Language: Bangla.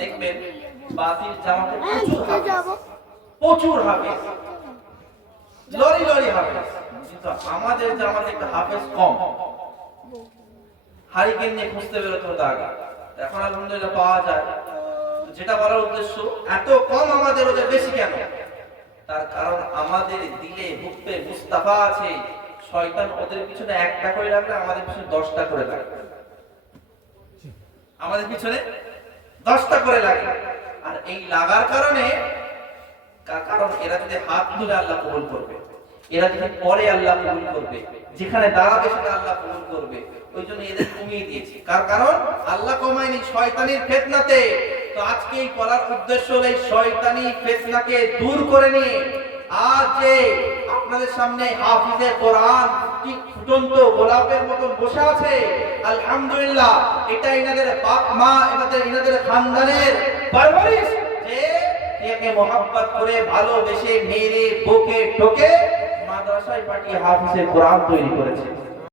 দেখবেন বাতির জামাতে প্রচুর হাফেজ, লরি লরি হাফেজ, কিন্তু আমাদের জামাতে একটা হাফেজ কম। হারিকেন নিয়ে খুঁজতে বেরোতে হতো আগে, এখন আলহামদুলিল্লাহ পাওয়া যায়। যেটা বলার উদ্দেশ্য, এত কম আমাদের ওদের বেশি কেন? তার কারণ আমাদের দিলে হুব্বে মুস্তাফা আছে। শয়তান ওদের পিছনে একটা করে রাখলে আমাদের পিছনে 10টা করে লাগবে, আমাদের পিছনে 10টা করে লাগে। আর এই লাগার কারণে, কারণ এরা যদি হাত তুলে আল্লাহ কবুল করবে, এরা যদি পরে আল্লাহ কবুল করবে, যেখানে দাঁড়াবে সেটা আল্লাহ কবুল করবে। ওই জন্য এদের কমিয়ে দিয়েছি। কারণ আল্লাহ কমায়নি শয়তানির ফিতনাতে। তো আজকে এই বলার উদ্দেশ্য হলো এই শয়তানি ফিতনাকে দূর করে নিয়ে আজ যে আপনাদের সামনে হাফিজে কোরআন ঠিক ফুটন্ত গোলাপের মতন বসে আছে, আলহামদুলিল্লাহ এটা ইনাদের বাপ মা, ইনাদের খানদানের পারওয়ারিশ, যে একে মোহাব্বত করে ভালোবেসে মেরে বকে ঠকে মাদ্রাসায় পাঠিয়ে হাফিজে কোরআন তৈরি করেছে।